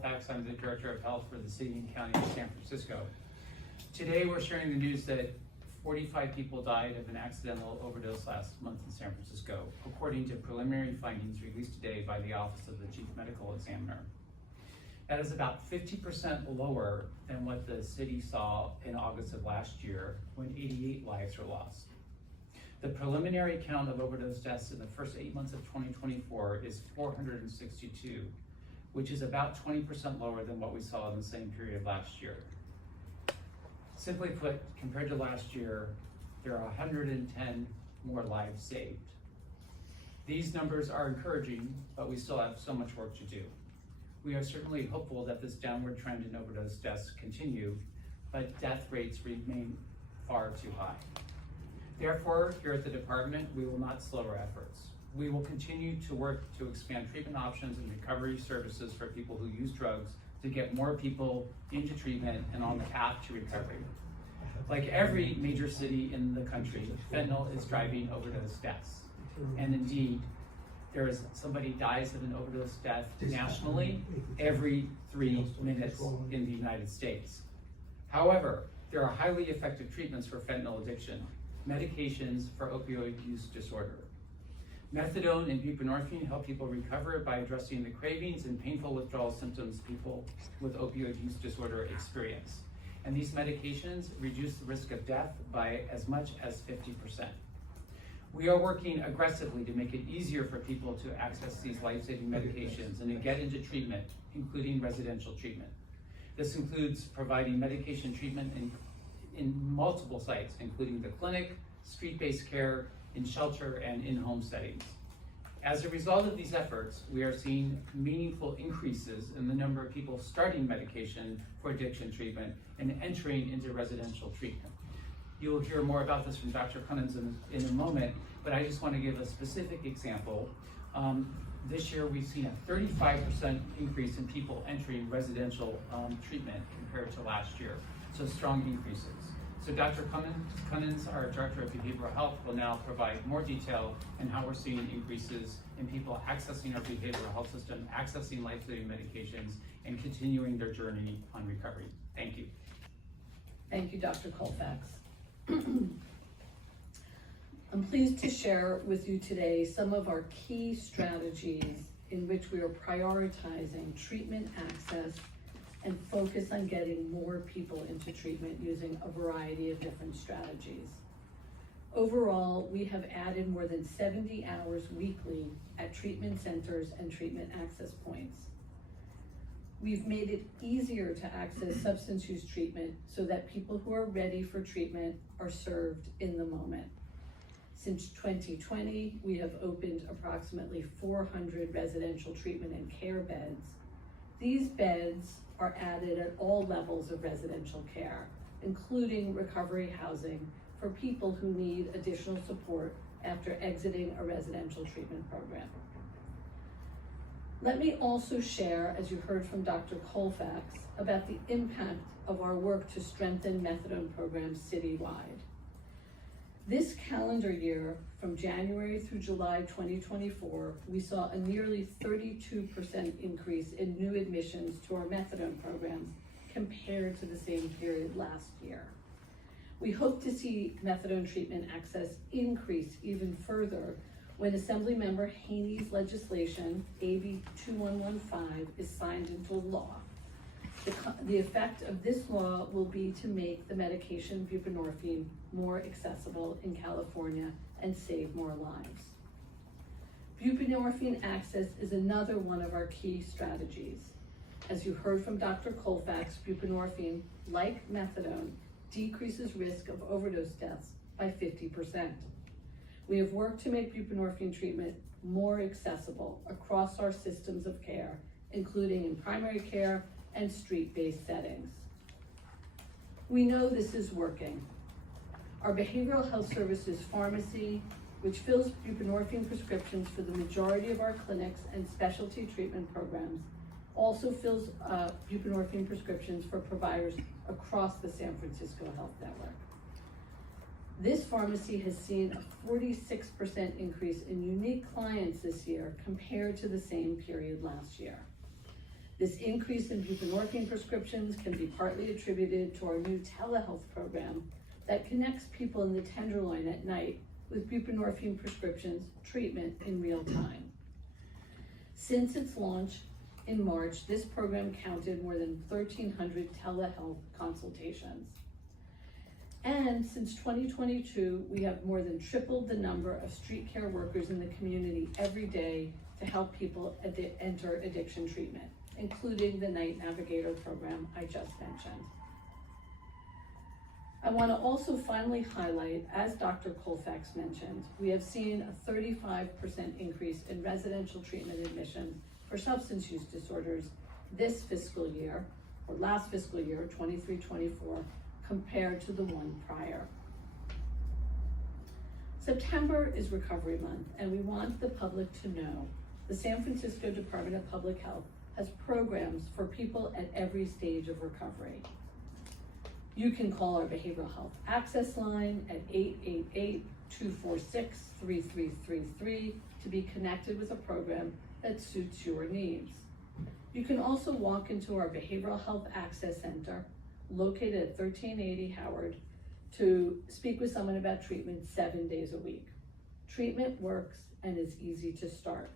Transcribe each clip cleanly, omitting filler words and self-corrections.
Colfax. I'm the Director of Health for the City and County of San Francisco. Today we're sharing the news that 45 people died of an accidental overdose last month in San Francisco, according to preliminary findings released today by the Office of the Chief Medical Examiner. That is about 50% lower than what the city saw in August of last year, when 88 lives were lost. The preliminary count of overdose deaths in the first 8 months of 2024 is 462, which is about 20% lower than what we saw in the same period last year. Simply put, compared to last year, there are 110 more lives saved. These numbers are encouraging, but we still have so much work to do. We are certainly hopeful that this downward trend in overdose deaths continue, but death rates remain far too high. Therefore, here at the department, we will not slow our efforts. We will continue to work to expand treatment options and recovery services for people who use drugs to get more people into treatment and on the path to recovery. Like every major city in the country, fentanyl is driving overdose deaths. And indeed, somebody dies of an overdose death nationally every 3 minutes in the United States. However, there are highly effective treatments for fentanyl addiction, medications for opioid use disorder. Methadone and buprenorphine help people recover by addressing the cravings and painful withdrawal symptoms people with opioid use disorder experience. And these medications reduce the risk of death by as much as 50%. We are working aggressively to make it easier for people to access these life-saving medications and to get into treatment, including residential treatment. This includes providing medication treatment in multiple sites, including the clinic, street-based care, in shelter, and in-home settings. As a result of these efforts, we are seeing meaningful increases in the number of people starting medication for addiction treatment and entering into residential treatment. You'll hear more about this from Dr. Kunins in a moment, but I just want to give a specific example. This year, we've seen a 35% increase in people entering residential treatment compared to last year, so strong increases. So Dr. Kunins, our Director of Behavioral Health, will now provide more detail on how we're seeing increases in people accessing our behavioral health system, accessing life-saving medications, and continuing their journey on recovery. Thank you. Thank you, Dr. Colfax. I'm pleased to share with you today some of our key strategies in which we are prioritizing treatment access and focus on getting more people into treatment using a variety of different strategies. Overall, we have added more than 70 hours weekly at treatment centers and treatment access points. We've made it easier to access substance use treatment so that people who are ready for treatment are served in the moment. Since 2020, we have opened approximately 400 residential treatment and care beds. These beds are added at all levels of residential care, including recovery housing for people who need additional support after exiting a residential treatment program. Let me also share, as you heard from Dr. Colfax, about the impact of our work to strengthen methadone programs citywide. This calendar year, from January through July 2024, we saw a nearly 32% increase in new admissions to our methadone programs compared to the same period last year. We hope to see methadone treatment access increase even further when Assemblymember Haney's legislation, AB 2115, is signed into law. The effect of this law will be to make the medication buprenorphine more accessible in California and save more lives. Buprenorphine access is another one of our key strategies. As you heard from Dr. Colfax, buprenorphine, like methadone, decreases risk of overdose deaths by 50%. We have worked to make buprenorphine treatment more accessible across our systems of care, including in primary care and street-based settings. We know this is working. Our behavioral health services pharmacy, which fills buprenorphine prescriptions for the majority of our clinics and specialty treatment programs, also fills buprenorphine prescriptions for providers across the San Francisco Health Network. This pharmacy has seen a 46% increase in unique clients this year compared to the same period last year. This increase in buprenorphine prescriptions can be partly attributed to our new telehealth program that connects people in the Tenderloin at night with buprenorphine prescriptions treatment in real time. Since its launch in March, this program counted more than 1,300 telehealth consultations. And since 2022, we have more than tripled the number of street care workers in the community every day to help people enter addiction treatment, including the Night Navigator program I just mentioned. I want to also finally highlight, as Dr. Colfax mentioned, we have seen a 35% increase in residential treatment admissions for substance use disorders this fiscal year, or last fiscal year, 23-24, compared to the one prior. September is Recovery Month, and we want the public to know the San Francisco Department of Public Health has programs for people at every stage of recovery. You can call our behavioral health access line at 888-246-3333 to be connected with a program that suits your needs. You can also walk into our Behavioral Health Access Center located at 1380 Howard to speak with someone about treatment 7 days a week. Treatment works and is easy to start.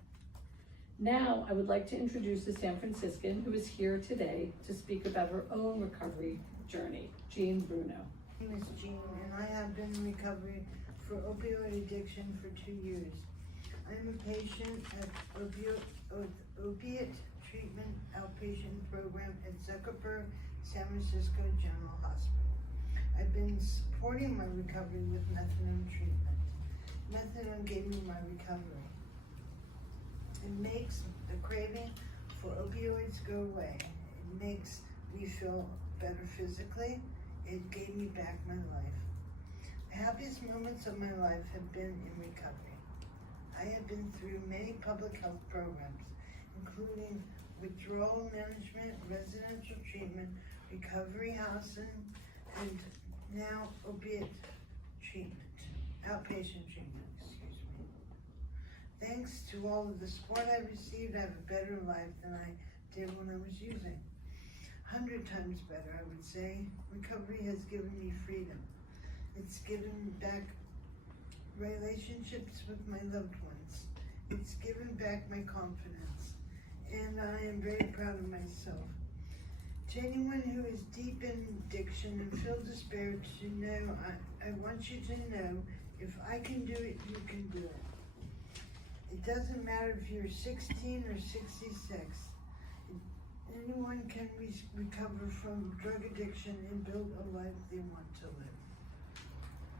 Now, I would like to introduce a San Franciscan who is here today to speak about her own recovery journey, Jean Bruno. My name is Jean, and I have been in recovery for opioid addiction for 2 years. I am a patient at opiate treatment outpatient program at Zuckerberg San Francisco General Hospital. I've been supporting my recovery with methadone treatment. Methadone gave me my recovery. It makes the craving for opioids go away. It makes me feel better physically. It gave me back my life. The happiest moments of my life have been in recovery. I have been through many public health programs, including withdrawal management, residential treatment, recovery housing, and now opiate treatment, outpatient treatment, excuse me. Thanks to all of the support I received, I have a better life than I did when I was using. 100 times better, I would say. Recovery has given me freedom. It's given back relationships with my loved ones. It's given back my confidence. And I am very proud of myself. To anyone who is deep in addiction and feel despair, to know, I want you to know, if I can do it, you can do it. It doesn't matter if you're 16 or 66. Anyone can recover from drug addiction and build a life they want to live.